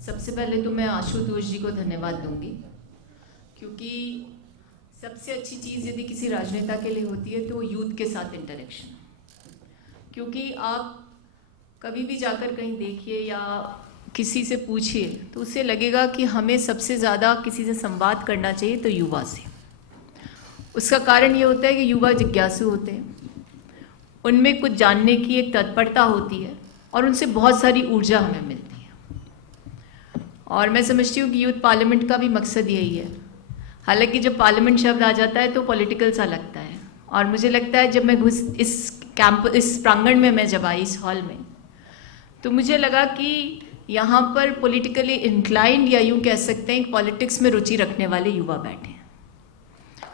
सबसे पहले तो मैं आशुतोष जी को धन्यवाद दूंगी, क्योंकि सबसे अच्छी चीज़ यदि किसी राजनेता के लिए होती है तो यूथ के साथ इंटरेक्शन। क्योंकि आप कभी भी जाकर कहीं देखिए या किसी से पूछिए तो उससे लगेगा कि हमें सबसे ज़्यादा किसी से संवाद करना चाहिए तो युवा से। उसका कारण ये होता है कि युवा जिज्ञासु होते हैं, उनमें कुछ जानने की एक तत्परता होती है और उनसे बहुत सारी ऊर्जा हमें मिलती है। और मैं समझती हूँ कि यूथ पार्लियामेंट का भी मकसद यही है। हालांकि जब पार्लियामेंट शब्द आ जाता है तो पॉलिटिकल सा लगता है, और मुझे लगता है जब मैं इस प्रांगण में मैं जब आई इस हॉल में, तो मुझे लगा कि यहाँ पर पॉलिटिकली इंक्लाइंड या यूँ कह सकते हैं पॉलिटिक्स में रुचि रखने वाले युवा बैठे हैं।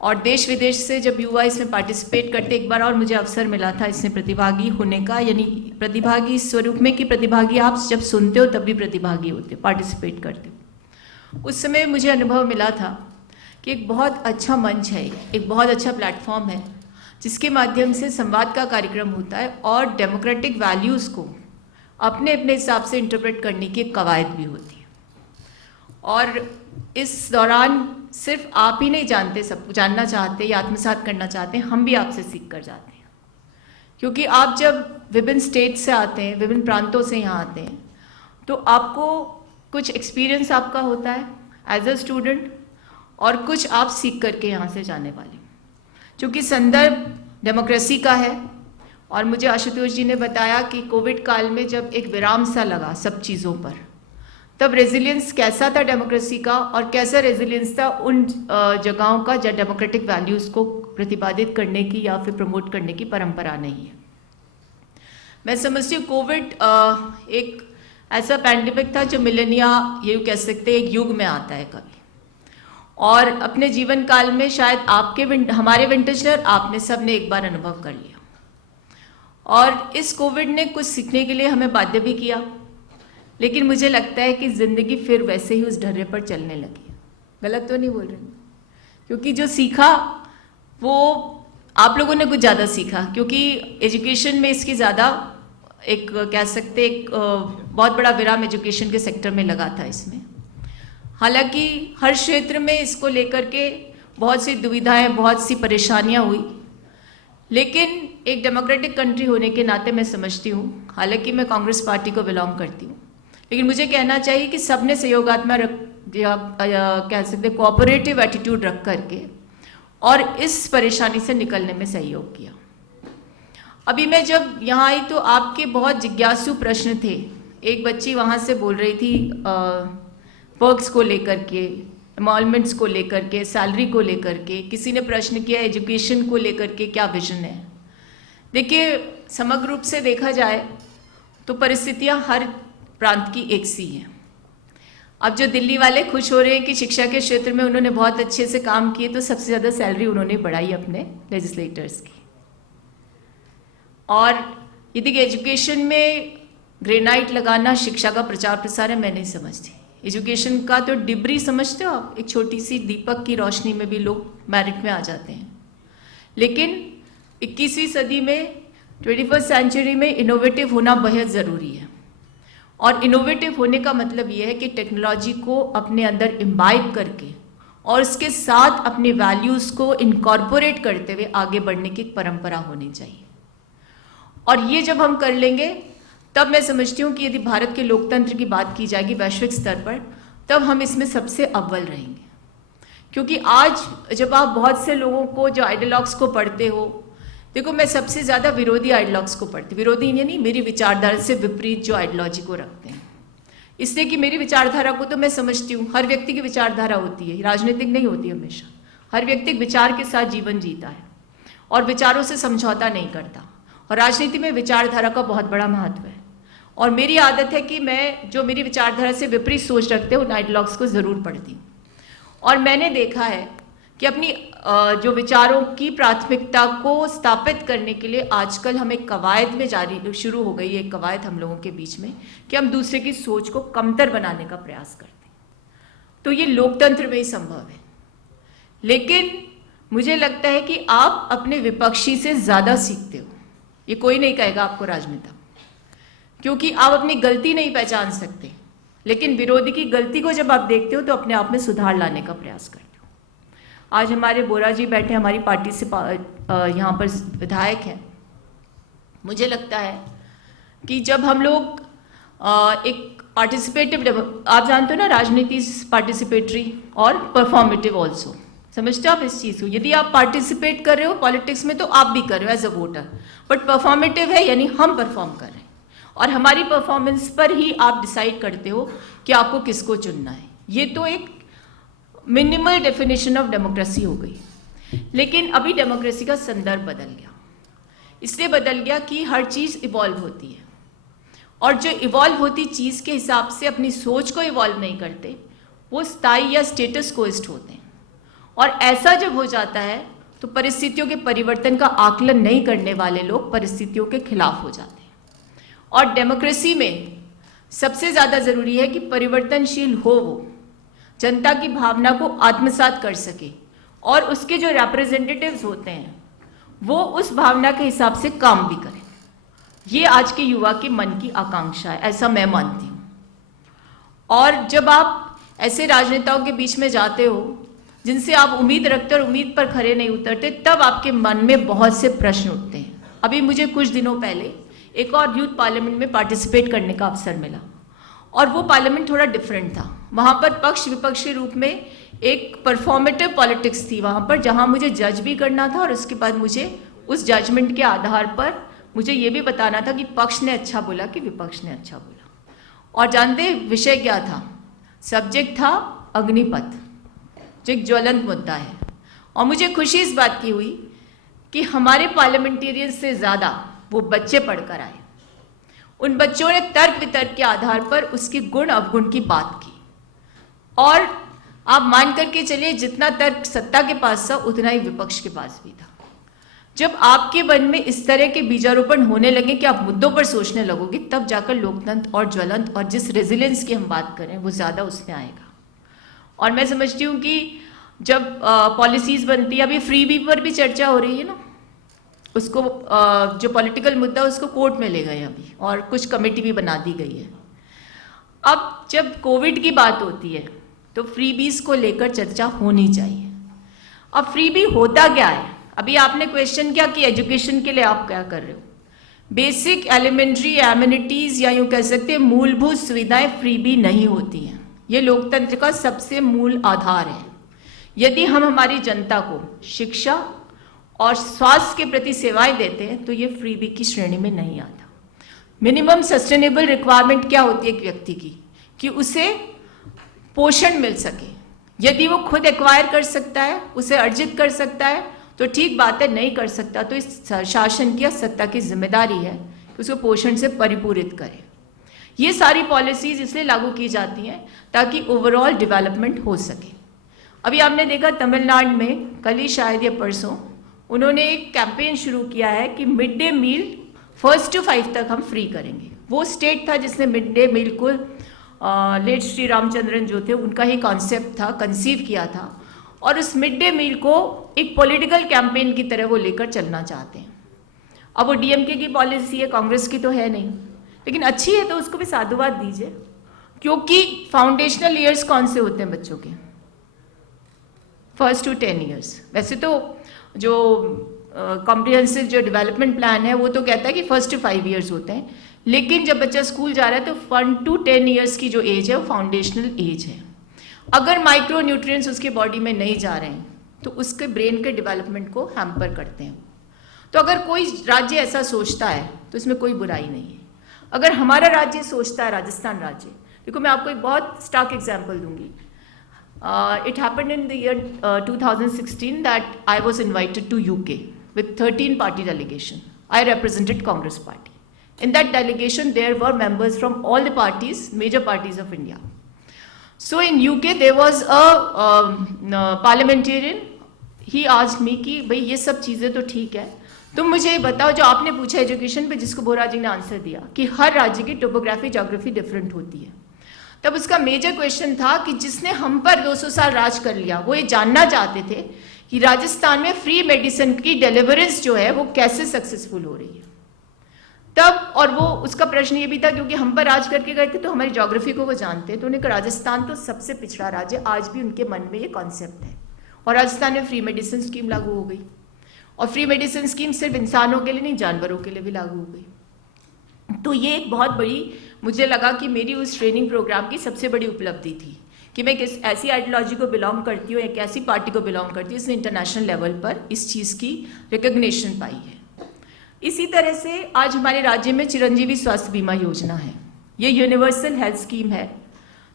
और देश विदेश से जब युवा इसमें पार्टिसिपेट करते, एक बार और मुझे अवसर मिला था इसमें प्रतिभागी होने का, यानी प्रतिभागी स्वरूप में कि प्रतिभागी आप जब सुनते हो तब भी प्रतिभागी होते, पार्टिसिपेट करते हो। उस समय मुझे अनुभव मिला था कि एक बहुत अच्छा मंच है, एक बहुत अच्छा प्लेटफॉर्म है जिसके माध्यम से संवाद का कार्यक्रम होता है और डेमोक्रेटिक वैल्यूज़ को अपने अपने हिसाब से इंटरप्रेट करने की एक कवायद भी होती है। और इस दौरान सिर्फ आप ही नहीं जानते, सब जानना चाहते या आत्मसात करना चाहते हैं, हम भी आपसे सीख कर जाते हैं। क्योंकि आप जब विभिन्न स्टेट से आते हैं, विभिन्न प्रांतों से यहाँ आते हैं, तो आपको कुछ एक्सपीरियंस आपका होता है एज अ स्टूडेंट और कुछ आप सीख करके यहाँ से जाने वाले। क्योंकि संदर्भ डेमोक्रेसी का है, और मुझे आशुतोष जी ने बताया कि कोविड काल में जब एक विराम सा लगा सब चीज़ों पर, तब रेजिलियंस कैसा था डेमोक्रेसी का और कैसा रेजिलियंस था उन जगहों का जहाँ डेमोक्रेटिक वैल्यूज़ को प्रतिपादित करने की या फिर प्रमोट करने की परंपरा नहीं है। मैं समझती हूँ कोविड एक ऐसा पैंडेमिक था जो मिलेनिया, ये कह सकते हैं एक युग में आता है कभी, और अपने जीवन काल में शायद हमारे विंटेज और आपने सब ने एक बार अनुभव कर लिया। और इस कोविड ने कुछ सीखने के लिए हमें बाध्य भी किया, लेकिन मुझे लगता है कि ज़िंदगी फिर वैसे ही उस ढर्रे पर चलने लगी। गलत तो नहीं बोल रही, क्योंकि जो सीखा वो आप लोगों ने कुछ ज़्यादा सीखा, क्योंकि एजुकेशन में इसकी ज़्यादा एक कह सकते एक बहुत बड़ा विराम एजुकेशन के सेक्टर में लगा था इसमें। हालांकि हर क्षेत्र में इसको लेकर के बहुत सी दुविधाएं, बहुत सी परेशानियां हुई, लेकिन एक डेमोक्रेटिक कंट्री होने के नाते मैं समझती हूँ, हालांकि मैं कांग्रेस पार्टी को बिलोंग करती हूँ, लेकिन मुझे कहना चाहिए कि सबने सहयोगात्मक कह सकते कोऑपरेटिव एटीट्यूड रख करके और इस परेशानी से निकलने में सहयोग किया। अभी मैं जब यहाँ आई तो आपके बहुत जिज्ञासु प्रश्न थे। एक बच्ची वहाँ से बोल रही थी वर्क्स को लेकर के, एमॉलमेंट्स को लेकर के, सैलरी को लेकर के, किसी ने प्रश्न किया एजुकेशन को लेकर के क्या विजन है। देखिए, समग्र रूप से देखा जाए तो परिस्थितियां हर प्रांत की एक सी हैं। अब जो दिल्ली वाले खुश हो रहे हैं कि शिक्षा के क्षेत्र में उन्होंने बहुत अच्छे से काम किए, तो सबसे ज़्यादा सैलरी उन्होंने बढ़ाई अपने लेजिस्लेटर्स की। और ये देखिए, एजुकेशन में ग्रेनाइट लगाना शिक्षा का प्रचार प्रसार है, मैं नहीं समझती। एजुकेशन का तो डिब्री समझते हो आप, एक छोटी सी दीपक की रोशनी में भी लोग मेरिट में आ जाते हैं। लेकिन 21वीं सदी में 21st सेंचुरी में इनोवेटिव होना बेहद ज़रूरी है। और इनोवेटिव होने का मतलब ये है कि टेक्नोलॉजी को अपने अंदर इम्बाइब करके और उसके साथ अपने वैल्यूज़ को इनकॉर्पोरेट करते हुए आगे बढ़ने की एक परंपरा होनी चाहिए। और ये जब हम कर लेंगे तब मैं समझती हूँ कि यदि भारत के लोकतंत्र की बात की जाएगी वैश्विक स्तर पर, तब हम इसमें सबसे अव्वल रहेंगे। क्योंकि आज जब आप बहुत से लोगों को जो आइडियलॉग्स को पढ़ते हो, देखो मैं सबसे ज़्यादा विरोधी आइडियलॉग्स को पढ़ती, विरोधी नहीं, मेरी विचारधारा से विपरीत जो आइडियोलॉजी को रखते हैं। इसलिए कि मेरी विचारधारा को तो मैं समझती हूँ, हर व्यक्ति की विचारधारा होती है, राजनीतिक नहीं होती हमेशा। हर व्यक्ति विचार के साथ जीवन जीता है और विचारों से समझौता नहीं करता, और राजनीति में विचारधारा का बहुत बड़ा महत्व है। और मेरी आदत है कि मैं जो मेरी विचारधारा से विपरीत सोच रखते हैं उन आइडियलॉग्स को ज़रूर पढ़ती हूँ। और मैंने देखा है कि अपनी जो विचारों की प्राथमिकता को स्थापित करने के लिए आजकल हम एक कवायद में शुरू हो गई है, एक कवायद हम लोगों के बीच में, कि हम दूसरे की सोच को कमतर बनाने का प्रयास करते हैं। तो ये लोकतंत्र में ही संभव है। लेकिन मुझे लगता है कि आप अपने विपक्षी से ज़्यादा सीखते हो, ये कोई नहीं कहेगा आपको राजनेता, क्योंकि आप अपनी गलती नहीं पहचान सकते, लेकिन विरोधी की गलती को जब आप देखते हो तो अपने आप में सुधार लाने का प्रयास करते हो। आज हमारे बोरा जी बैठे, हमारी पार्टी से यहाँ पर विधायक हैं। मुझे लगता है कि जब हम लोग एक पार्टिसिपेटिव, आप जानते हो ना, राजनीति पार्टिसिपेटरी और परफॉर्मेटिव ऑल्सो, समझते हो आप इस चीज़ को? यदि आप पार्टिसिपेट कर रहे हो पॉलिटिक्स में तो आप भी कर रहे हो as a voter, but performative है यानी हम परफॉर्म कर रहे हैं और हमारी परफॉर्मेंस पर ही आप डिसाइड करते हो कि आपको किसको चुनना है। ये तो एक मिनिमल डेफिनेशन ऑफ डेमोक्रेसी हो गई। लेकिन अभी डेमोक्रेसी का संदर्भ बदल गया, इसलिए बदल गया कि हर चीज़ इवॉल्व होती है और जो इवॉल्व होती चीज़ के हिसाब से अपनी सोच को इवॉल्व नहीं करते, वो स्थायी या स्टेटस कोइस्ट होते हैं। और ऐसा जब हो जाता है तो परिस्थितियों के परिवर्तन का आकलन नहीं करने वाले लोग परिस्थितियों के खिलाफ हो जाते हैं। और डेमोक्रेसी में सबसे ज़्यादा ज़रूरी है कि परिवर्तनशील हो, वो जनता की भावना को आत्मसात कर सके और उसके जो रिप्रेजेंटेटिव्स होते हैं वो उस भावना के हिसाब से काम भी करें। ये आज के युवा के मन की आकांक्षा है, ऐसा मैं मानती हूँ। और जब आप ऐसे राजनेताओं के बीच में जाते हो जिनसे आप उम्मीद रखते और उम्मीद पर खरे नहीं उतरते, तब आपके मन में बहुत से प्रश्न उठते हैं। अभी मुझे कुछ दिनों पहले एक और यूथ पार्लियामेंट में पार्टिसिपेट करने का अवसर मिला और वो पार्लियामेंट थोड़ा डिफरेंट था। वहाँ पर पक्ष विपक्ष के रूप में एक परफॉर्मेटिव पॉलिटिक्स थी वहाँ पर, जहाँ मुझे जज भी करना था और उसके बाद मुझे उस जजमेंट के आधार पर मुझे ये भी बताना था कि पक्ष ने अच्छा बोला कि विपक्ष ने अच्छा बोला। और जानते विषय क्या था? सब्जेक्ट था अग्निपथ, जो एक ज्वलंत मुद्दा है। और मुझे खुशी इस बात की हुई कि हमारे पार्लियामेंटेरियन से ज़्यादा वो बच्चे पढ़कर आए। उन बच्चों ने तर्क वितर्क के आधार पर उसकी गुण अवगुण की बात की और आप मान करके चलिए जितना तर्क सत्ता के पास था उतना ही विपक्ष के पास भी था। जब आपके मन में इस तरह के बीजारोपण होने लगे कि आप मुद्दों पर सोचने लगोगे, तब जाकर लोकतंत्र और ज्वलंत और जिस रेजिलियंस की हम बात करें वो ज़्यादा उसमें आएगा। और मैं समझती हूँ कि जब पॉलिसीज़ बनती है, अभी फ्रीबी पर भी चर्चा हो रही है ना, उसको जो पॉलिटिकल मुद्दा उसको कोर्ट में ले गए अभी और कुछ कमेटी भी बना दी गई है। अब जब कोविड की बात होती है तो फ्रीबीज को लेकर चर्चा होनी चाहिए। अब फ्रीबी होता क्या है? अभी आपने क्वेश्चन क्या कि एजुकेशन के लिए आप क्या कर रहे हो? बेसिक एलिमेंट्री एमिनिटीज या यूँ कह सकते हैं मूलभूत सुविधाएं फ्रीबी नहीं होती हैं। ये लोकतंत्र का सबसे मूल आधार है। यदि हम हमारी जनता को शिक्षा और स्वास्थ्य के प्रति सेवाएं देते हैं तो ये फ्रीबी की श्रेणी में नहीं आता। मिनिमम सस्टेनेबल रिक्वायरमेंट क्या होती है एक व्यक्ति की? कि उसे पोषण मिल सके। यदि वो खुद एक्वायर कर सकता है, उसे अर्जित कर सकता है तो ठीक बात है, नहीं कर सकता तो इस शासन की या सत्ता की जिम्मेदारी है कि उसको पोषण से परिपूरित करे। ये सारी पॉलिसीज इसलिए लागू की जाती हैं ताकि ओवरऑल डेवलपमेंट हो सके। अभी आपने देखा तमिलनाडु में कल ही शायद या परसों उन्होंने एक कैंपेन शुरू किया है कि मिड डे मील 1 to 5 तक हम फ्री करेंगे। वो स्टेट था जिसने मिड डे मील को लेट श्री रामचंद्रन जो थे उनका ही कॉन्सेप्ट था, कंसीव किया था और उस मिड डे मील को एक पॉलिटिकल कैंपेन की तरह वो लेकर चलना चाहते हैं। अब वो डीएमके की पॉलिसी है, कांग्रेस की तो है नहीं, लेकिन अच्छी है तो उसको भी साधुवाद दीजिए। क्योंकि फाउंडेशनल ईयर्स कौन से होते हैं बच्चों के? 1 to 10 years। वैसे तो जो कॉम्प्रिहेंसिव जो डेवलपमेंट प्लान है वो तो कहता है कि 1 to 5 years होते हैं, लेकिन जब बच्चा स्कूल जा रहा है तो 1 to 10 years की जो एज है वो फाउंडेशनल एज है। अगर माइक्रो न्यूट्रिएंट्स उसके बॉडी में नहीं जा रहे हैं तो उसके ब्रेन के डेवलपमेंट को हैम्पर करते हैं। तो अगर कोई राज्य ऐसा सोचता है तो इसमें कोई बुराई नहीं है। अगर हमारा राज्य सोचता है, राजस्थान राज्य, देखो मैं आपको एक बहुत स्टार्क एग्जाम्पल दूंगी। It happened in the year 2016 that I was invited to UK with 13 party delegation. I represented Congress party. In that delegation there were members from all the parties, major parties of India. So in UK there was a parliamentarian. He asked me कि भाई ये सब चीज़ें तो ठीक है, तुम मुझे ये बताओ जो आपने पूछा एजुकेशन पे, जिसको बोरा जी ने आंसर दिया कि हर राज्य की टोपोग्राफी जोग्राफी डिफरेंट होती है। तब उसका मेजर क्वेश्चन था कि जिसने हम पर 200 साल राज कर लिया वो ये जानना चाहते थे कि राजस्थान में फ्री मेडिसिन की डिलीवरेंस जो है वो कैसे सक्सेसफुल हो रही है। तब, और वो उसका प्रश्न ये भी था क्योंकि हम पर राज करके गए थे तो हमारी ज्योग्राफी को वो जानते हैं, तो उन्हें कहा राजस्थान तो सबसे पिछड़ा राज्य, आज भी उनके मन में ये कॉन्सेप्ट है। और राजस्थान में फ्री मेडिसिन स्कीम लागू हो गई, और फ्री मेडिसिन स्कीम सिर्फ इंसानों के लिए नहीं, जानवरों के लिए भी लागू हो गई। तो ये एक बहुत बड़ी, मुझे लगा कि मेरी उस ट्रेनिंग प्रोग्राम की सबसे बड़ी उपलब्धि थी कि मैं किस ऐसी आइडियोलॉजी को बिलोंग करती हूँ, एक ऐसी पार्टी को बिलोंग करती हूँ जिसने इंटरनेशनल लेवल पर इस चीज़ की रिकग्निशन पाई है। इसी तरह से आज हमारे राज्य में चिरंजीवी स्वास्थ्य बीमा योजना है। ये यूनिवर्सल हेल्थ स्कीम है।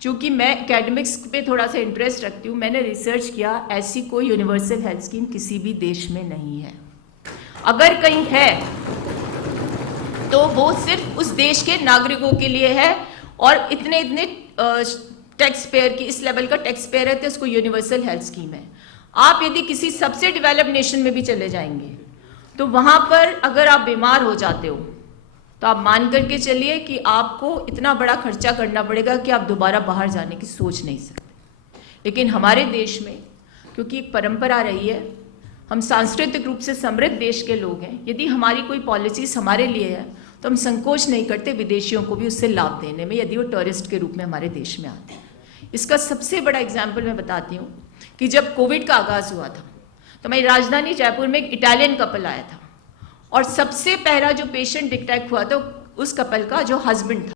चूँकि मैं एकेडमिक्स पे थोड़ा सा इंटरेस्ट रखती हूँ, मैंने रिसर्च किया, ऐसी कोई यूनिवर्सल हेल्थ स्कीम किसी भी देश में नहीं है। अगर कहीं है तो वो सिर्फ उस देश के नागरिकों के लिए है, और इतने इतने टैक्स पेयर की, इस लेवल का टैक्स पेयर है तो उसको यूनिवर्सल हेल्थ स्कीम है। आप यदि किसी सबसे डेवलप्ड नेशन में भी चले जाएंगे तो वहाँ पर अगर आप बीमार हो जाते हो तो आप मान करके चलिए कि आपको इतना बड़ा खर्चा करना पड़ेगा कि आप दोबारा बाहर जाने की सोच नहीं सकते। लेकिन हमारे देश में क्योंकि एक परंपरा रही है, हम सांस्कृतिक रूप से समृद्ध देश के लोग हैं, यदि हमारी कोई पॉलिसीज हमारे लिए है तो हम संकोच नहीं करते विदेशियों को भी उससे लाभ देने में, यदि वो टूरिस्ट के रूप में हमारे देश में आते हैं। इसका सबसे बड़ा एग्जाम्पल मैं बताती हूँ कि जब कोविड का आगाज़ हुआ था तो मेरी राजधानी जयपुर में एक इटालियन कपल आया था, और सबसे पहला जो पेशेंट डिटेक्ट हुआ था उस कपल का जो हस्बैंड था।